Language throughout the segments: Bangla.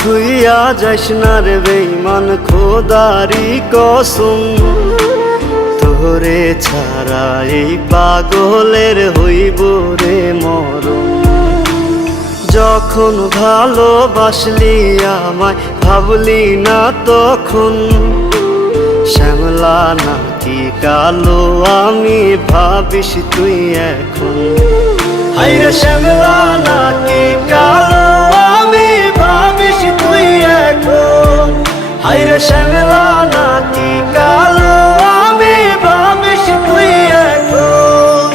থুইয়া যাইস না রে বেঈমান, খোদারি কসম। তোরে ছাড়া এই পাগলের হইব রে মরণ। যখন ভালোবাসলি আমায় ভাবলি না তখন, শ্যামলা নাকি কালো আমি ভাবিস তুই এখন। হায়রে শ্যামলা নাকি কালো আমি ভাবিস তুই এখন। হায়রে শ্যামলা নাকি কালো আমি ভাবিস তুই এখন।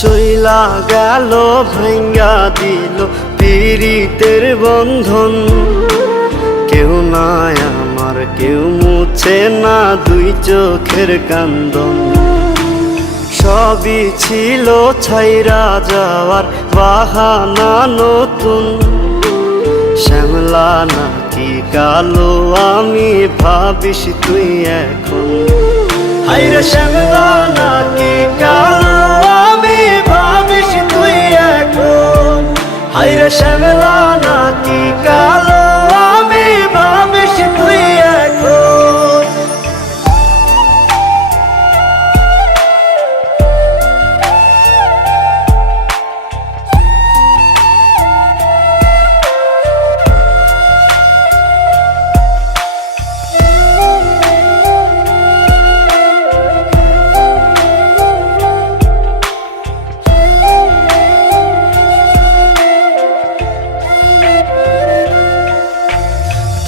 চইলা গেল ভাঙ্গা দিল পীড়িতের বন্ধন। কেউ নাই আমার কেউ মুছে না দুই চোখের কান্দন। সবই ছিল ছাইরা যাওয়ার বাহানা নতুন। শ্যামলা নাকি কালো আমি ভাবিস তুই এখন। হায়রে শ্যামলা নাকি কালো আমি ভাবিস তুই এখন। হায়রে শ্যামলা নাকি কালো আমি ভাবিস তুই এখন।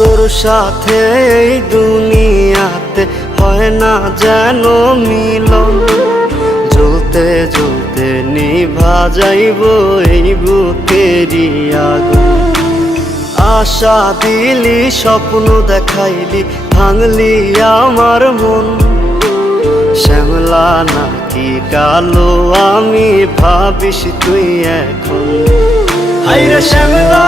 তোর সাথে এই দুনিয়াতে হয় না যেন মিলন। জ্বলতে জ্বলতে নিভা যাইব এই বুকেরই আগুন। আশা দিলি স্বপ্ন দেখাইলি ভাঙলি আমার মন। শ্যামলা নাকি কালো আমি ভাবিস তুই এখন। হায়রে শ্যামলা